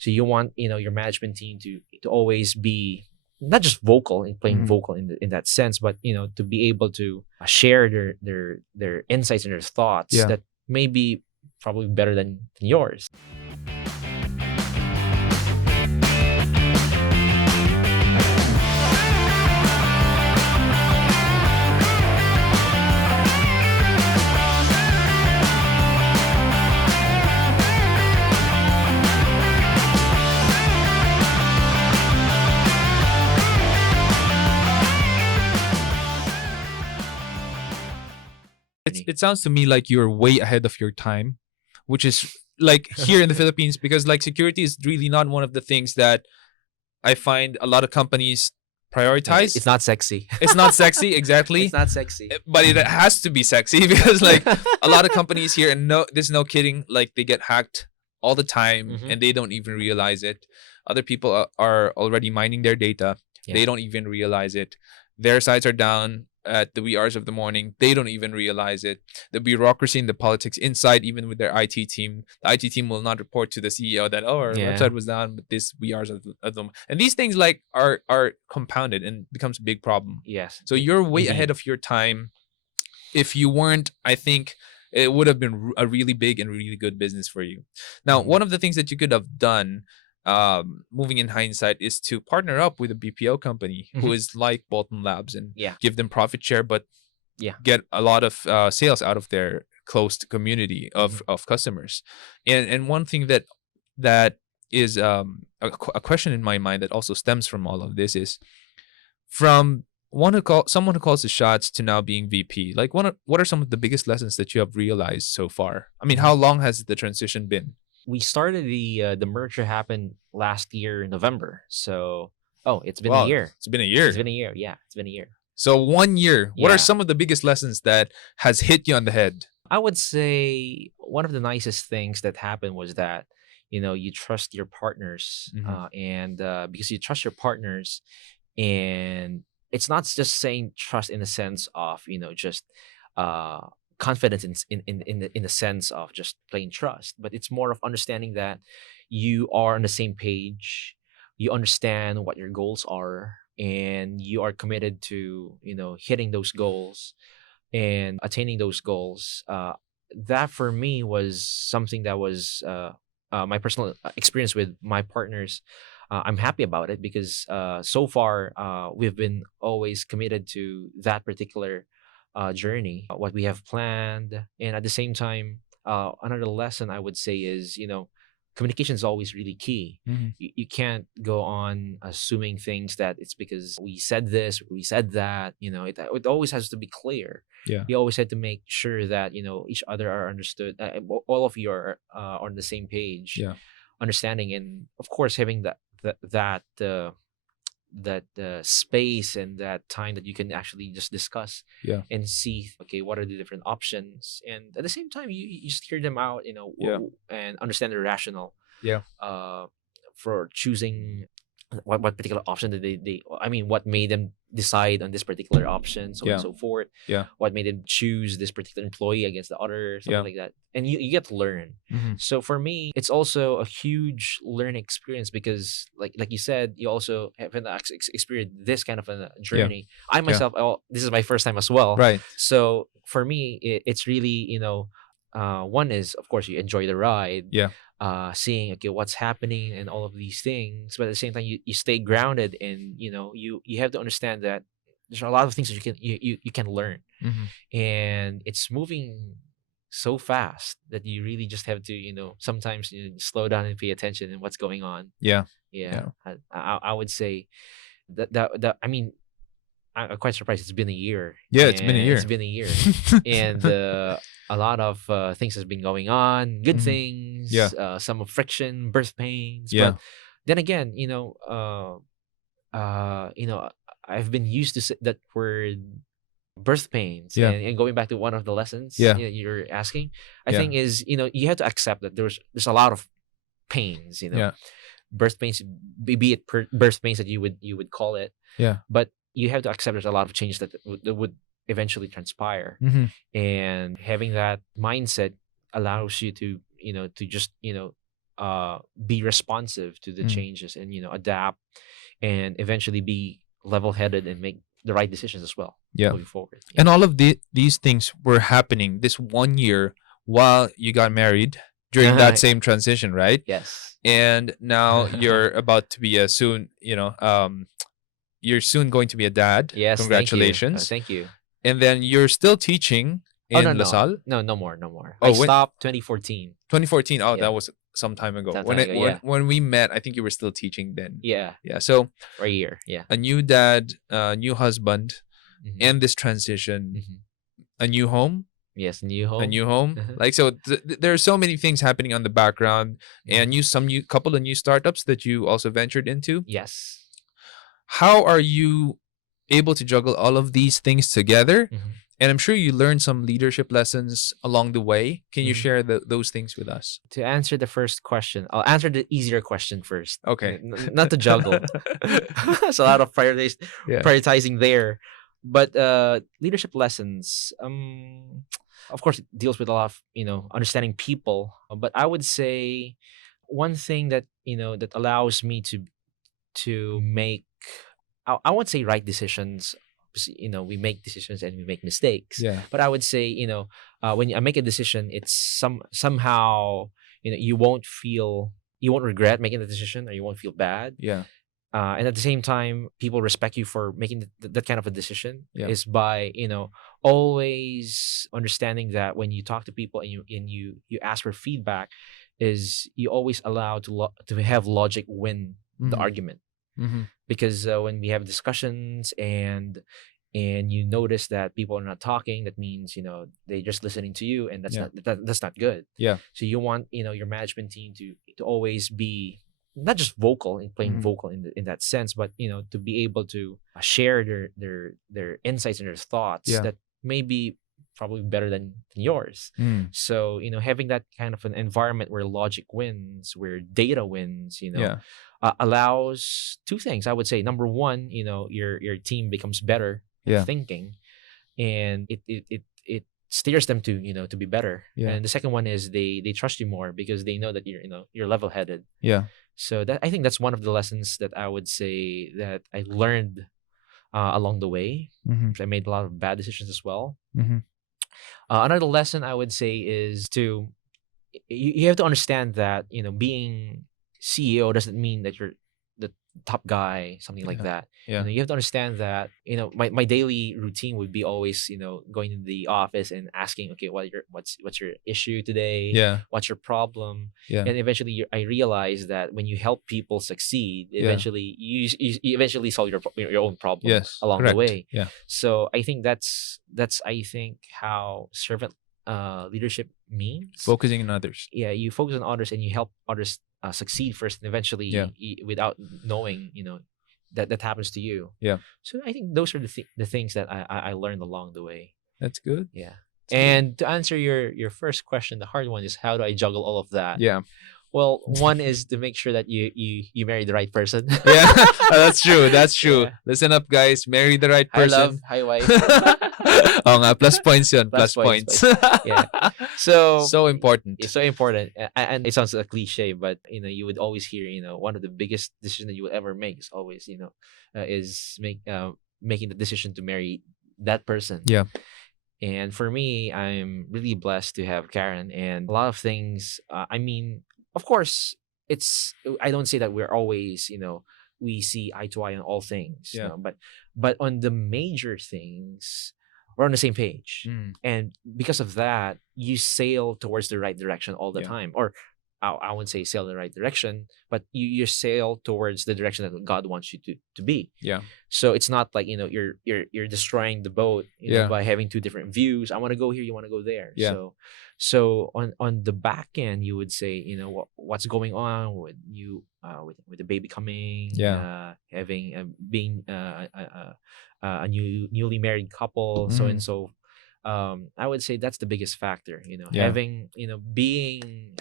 So you want, your management team to always be not just vocal and playing vocal in that sense, but to be able to share their insights and their thoughts that may be probably better than yours. It sounds to me like you're way ahead of your time, which is like here in the Philippines, because like security is really not one of the things that I find a lot of companies prioritize. It's not sexy. It's not sexy, exactly. It's not sexy. But it has to be sexy because like a lot of companies here, and this is no kidding, like they get hacked all the time and they don't even realize it. Other people are already mining their data. Yeah. They don't even realize it. Their sites are down at the wee hours of the morning. They don't even realize it. The bureaucracy and the politics inside, even with their IT team, the IT team will not report to the CEO that, our website was down with this wee hours of them. And these things like are compounded and becomes a big problem. Yes. So you're way ahead of your time. If you weren't, I think it would have been a really big and really good business for you. Now, one of the things that you could have done, moving in hindsight, is to partner up with a BPO company who is like Bolton Labs and give them profit share, but get a lot of sales out of their closed community of customers. And one thing that is a question in my mind that also stems from all of this is from someone who calls the shots to now being VP. Like, what are some of the biggest lessons that you have realized so far? I mean, how long has the transition been? We started the merger happened last year in November. So, it's been a year. It's been a year. It's been a year. Yeah, it's been a year. So 1 year. What are some of the biggest lessons that has hit you on the head? I would say one of the nicest things that happened was that, you trust your partners, and because you trust your partners, and it's not just saying trust in the sense of, just confidence in the sense of just plain trust, but it's more of understanding that you are on the same page, you understand what your goals are, and you are committed to hitting those goals and attaining those goals. That for me was something that was my personal experience with my partners. I'm happy about it because so far we've been always committed to that particular journey, what we have planned. And at the same time, another lesson I would say is, communication is always really key. You can't go on assuming things that it's because we said this, we said that. It always has to be clear. Yeah. You always had to make sure that each other are understood. All of you are on the same page. Yeah. Understanding, and of course having that space and that time that you can actually just discuss and see, okay, what are the different options, and at the same time you just hear them out, and understand the rationale for choosing what particular option that they what made them decide on this particular option, so on and so forth. What made them choose this particular employee against the other, something like that. And you get to learn. So for me, it's also a huge learning experience because like you said, you also haven't experienced this kind of a journey. I myself, this is my first time as well. Right. So for me, it's really, one is, of course, you enjoy the ride. Seeing, okay, what's happening and all of these things, but at the same time you stay grounded, and you have to understand that there's a lot of things that you can learn. And it's moving so fast that you really just have to sometimes slow down and pay attention in what's going on. I would say that I'm quite surprised it's been a year. It's been a year. It's been a year. And a lot of things has been going on, good things, some of friction, birth pains. But then again, I've been used to that word, birth pains. And going back to one of the lessons you're asking, I think is, you have to accept that there's a lot of pains, birth pains, be it birth pains that you would call it. But you have to accept there's a lot of changes that would eventually transpire. And having that mindset allows you to to just be responsive to the Mm. changes, and adapt, and eventually be level-headed and make the right decisions as well Yeah. moving forward. And all of these things were happening this 1 year while you got married during that same transition, right? Yes. And now you're about to be a soon, you're soon going to be a dad. Yes, Congratulations. thank you. And then you're still teaching Oh, in LaSalle. no more, no more. Oh, I when- stopped 2014. 2014. Oh, Yeah. that was some time ago. Some when time ago, yeah. when we met, I think you were still teaching then. Yeah, Yeah. So for a year. Yeah. a new dad, a new husband, Mhm. and this transition, Mhm. a new home, Yes, new home. a new home. Mhm. Like, so there are so many things happening on the background, and some new couple of new startups that you also ventured into. Yes. How are you able to juggle all of these things together? Mhm. And I'm sure you learned some leadership lessons along the way. Can you Mhm. share those things with us? To answer the first question, I'll answer the easier question first. Okay. Not to juggle. It's a lot of Yeah. prioritizing there. But leadership lessons, of course, it deals with a lot of understanding people. But I would say one thing that that allows me to make, I won't say right decisions. We make decisions and we make mistakes. Yeah. But I would say when I make a decision, it's somehow you won't regret making the decision, or you won't feel bad. Yeah. And at the same time, people respect you for making that kind of a decision. Yeah. Is by always understanding that when you talk to people and you ask for feedback, is you always allow to have logic win the Mhm. argument. Mm-hmm. Because when we have discussions and you notice that people are not talking, that means they're just listening to you, and that's not good. Yeah. So you want your management team to always be not just vocal and playing Mhm. vocal in that sense, but to be able to share their insights and their thoughts Yeah. that may be probably better than yours. Mm. So having that kind of an environment where logic wins, where data wins, Yeah. allows two things. I would say number one, your team becomes better Yeah. at thinking, and it steers them to to be better. Yeah. And the second one is they trust you more because they know that you're level headed. Yeah. So that I think that's one of the lessons that I would say that I learned along the way. Mm-hmm. I made a lot of bad decisions as well. Mm-hmm. Another lesson I would say is you have to understand that being CEO doesn't mean that you're the top guy, something like that. Yeah. You have to understand that my daily routine would be always going to the office and asking, okay, what's your issue today? Yeah. What's your problem? Yeah. And eventually I realize that when you help people succeed, eventually you eventually solve your own problem. Yes. Along Correct. the way. Yeah. So I think that's I think how servant leadership means. Focusing on others. Yeah, you focus on others and you help others succeed first, and eventually without knowing that happens to you. Yeah. So I think those are the things that I learned along the way. That's good. Yeah. That's And to answer your first question, the hard one is how do I juggle all of that? good. Yeah. Well, one is to make sure that you marry the right person. Yeah. That's true. That's true. Yeah. Listen up, guys. Marry the right Hi, person. love. Hi, wife. Oh, nga, plus points yun. Plus Plus points, points. Yeah. So So important. it's so important, and it sounds a cliche, but you would always hear one of the biggest decisions that you will ever make is always is making the decision to marry that person. Yeah. And for me, I'm really blessed to have Karen, and a lot of things. I mean, of course, I don't say that we're always we see eye to eye on all things. Yeah. But on the major things, we're on the same page. Mm. And because of that, you sail towards the right direction all the Yeah. time. Or I wouldn't say sail in the right direction, but you sail towards the direction that God wants you to be. Yeah. So it's not like you're destroying the boat Yeah. by having two different views. I want to go here, you want to go there. Yeah. So on the back end, you would say what's going on with you with the baby coming, Yeah. having being a newly married couple, so Mhm. and so. I would say that's the biggest factor. Yeah. Having being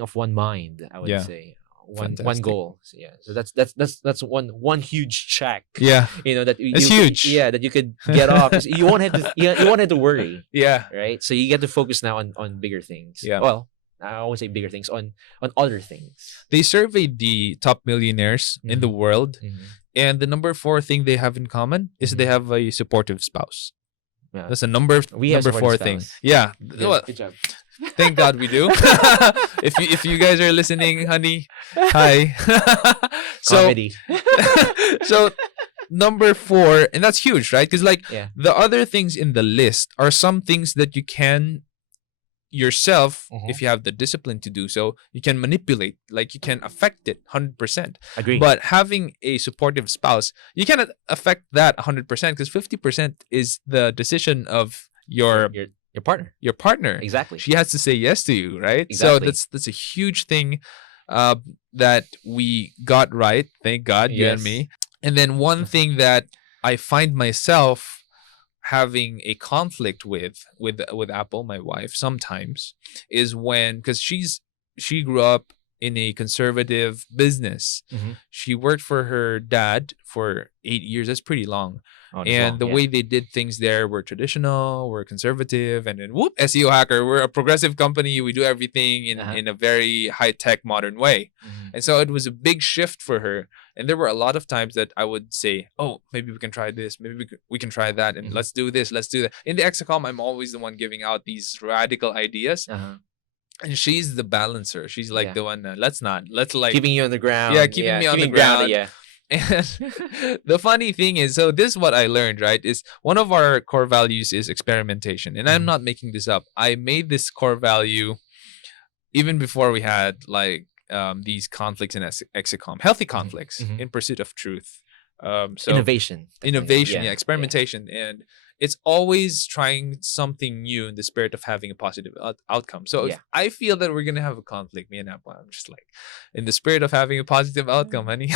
of one mind. I would Yeah. say one Fantastic. goal. So, yeah. So that's one huge check. Yeah. That It's you huge. Yeah, that you could get off. 'Cause you won't have to. You won't have to worry, Yeah. right? So you get to focus now on bigger things. Yeah. Well, I always say bigger things on other things. They surveyed the top millionaires in the Mhm. world, Mhm. and the number 4 thing they have in common is they Mhm. have a supportive spouse. Yeah. That's a We have number supportive 4 thing. spouse. Yeah. Good. Well, Good job. thank God we do. If you guys are listening, honey, hi. So Comedy. so number 4, and that's huge, right? Because like Yeah. the other things in the list are some things that you can yourself, Mhm. if you have the discipline to do so, you can manipulate, like you can affect it 100%. Agree. But having a supportive spouse, you cannot affect that 100% because 50% is the decision of Your partner. your partner. Exactly. She has to say yes to you, right? So Exactly. that's a huge thing uh, that we got right. Thank God, you and Yes. me. And then one thing that I find myself having a conflict with Apple, my wife, sometimes is when, because she grew up in a conservative business. Mhm. She worked for her dad for 8 years. That's pretty long. Oh, that's And long. the Yeah. way they did things there were traditional, were conservative, and then whoop, SEO hacker. We're a progressive company. We do everything in a very high tech modern way. Mhm. And so it was a big shift for her. And there were a lot of times that I would say, "Oh, maybe we can try this. Maybe we can try that, and Mhm. let's do this. Let's do that." In the Exacom, I'm always the one giving out these radical ideas, Uh-huh. and she's the balancer. She's like Yeah. the one. Let's not. Let's like Keeping you on the ground. yeah, keeping me on the Keeping grounded. ground. Yeah. And the funny thing is, so this is what I learned, right? Is one of our core values is experimentation. And I'm Mhm. not making this up. I made this core value even before we had like these conflicts in Exicom, healthy conflicts Mhm. in pursuit of truth. So Innovation. innovation, yeah, Yeah. experimentation, and it's always trying something new in the spirit of having a positive outcome. So if Yeah. I feel that we're gonna have a conflict, me and Apple, I'm just like, in the spirit of having a positive outcome, honey.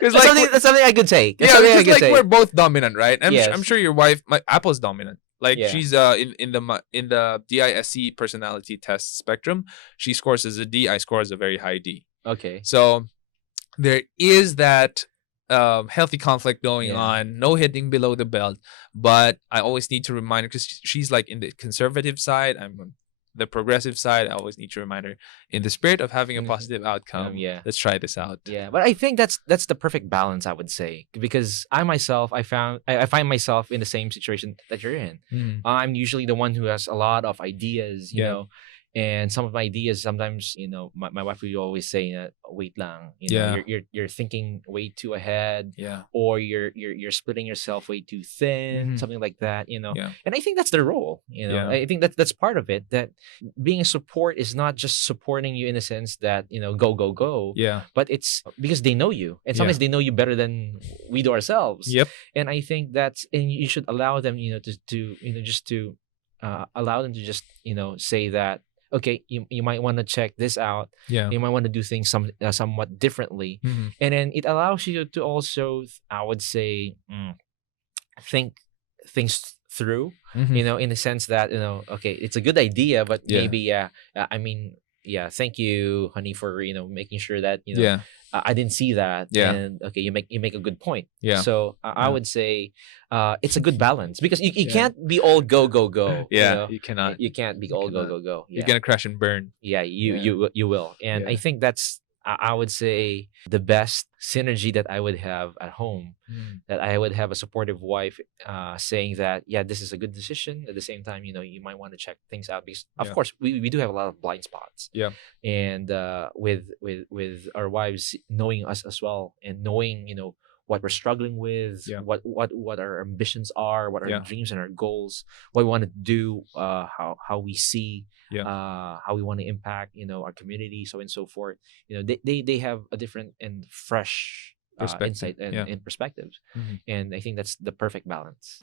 Because like That's something I could take. That's yeah, something I because could like take. we're both dominant, right? I'm Yes. sure your wife, my Apple's dominant. Like Yeah. she's in the DISC personality test spectrum, she scores as a D. I score as a very high D. Okay. So there is that healthy conflict going Yeah. on, no hitting below the belt. But I always need to remind her because she's like in the conservative side, I'm on the progressive side. I always need to remind her in the spirit of having a positive outcome. Yeah. Let's try this out. Yeah, but I think that's the perfect balance, I would say, because I myself I find myself in the same situation that you're in. Mhm. I'm usually the one who has a lot of ideas, you Yeah. know, and some of my ideas sometimes, my wife will always say, "Wait lang," Yeah. you're thinking way too ahead, Yeah. or you're splitting yourself way too thin, Mhm. something like that, Yeah. And I think that's the role, Yeah. I think that's part of it. That being a support is not just supporting you in the sense that go go go, Yeah. but it's because they know you, and sometimes they know you better than we do ourselves. Yep. And I think and you should allow them, to just to allow them to just say that, okay, you might want to check this out. Yeah. You might want to do things somewhat differently. Mhm. And then it allows you to also, I would say, think things through, Mhm. in the sense that, okay, it's a good idea, but Yeah. maybe, I mean, yeah, thank you, honey, for making sure that Yeah. I didn't see that. Yeah. And okay, you make a good point. Yeah. So I Yeah. would say it's a good balance, because you Yeah. can't be all go go go. Yeah. You cannot. You can't be all go cannot. go go. You're Yeah. gonna crash and burn. Yeah, you will. And I Yeah. think that's, I would say, the best synergy that I would have at home, Mm. that I would have a supportive wife, saying that, yeah, this is a good decision. At the same time, you might want to check things out, because of Yeah. course we do have a lot of blind spots. Yeah. And with our wives knowing us as well, and knowing, what we're struggling with, Yeah. what our ambitions are, what our Yeah. dreams and our goals, what we want to do, how we see, Yeah. how we want to impact, our community, so on and so forth. They have a different and fresh Perspective. insight and, Yeah. and perspectives. Mhm. And I think that's the perfect balance.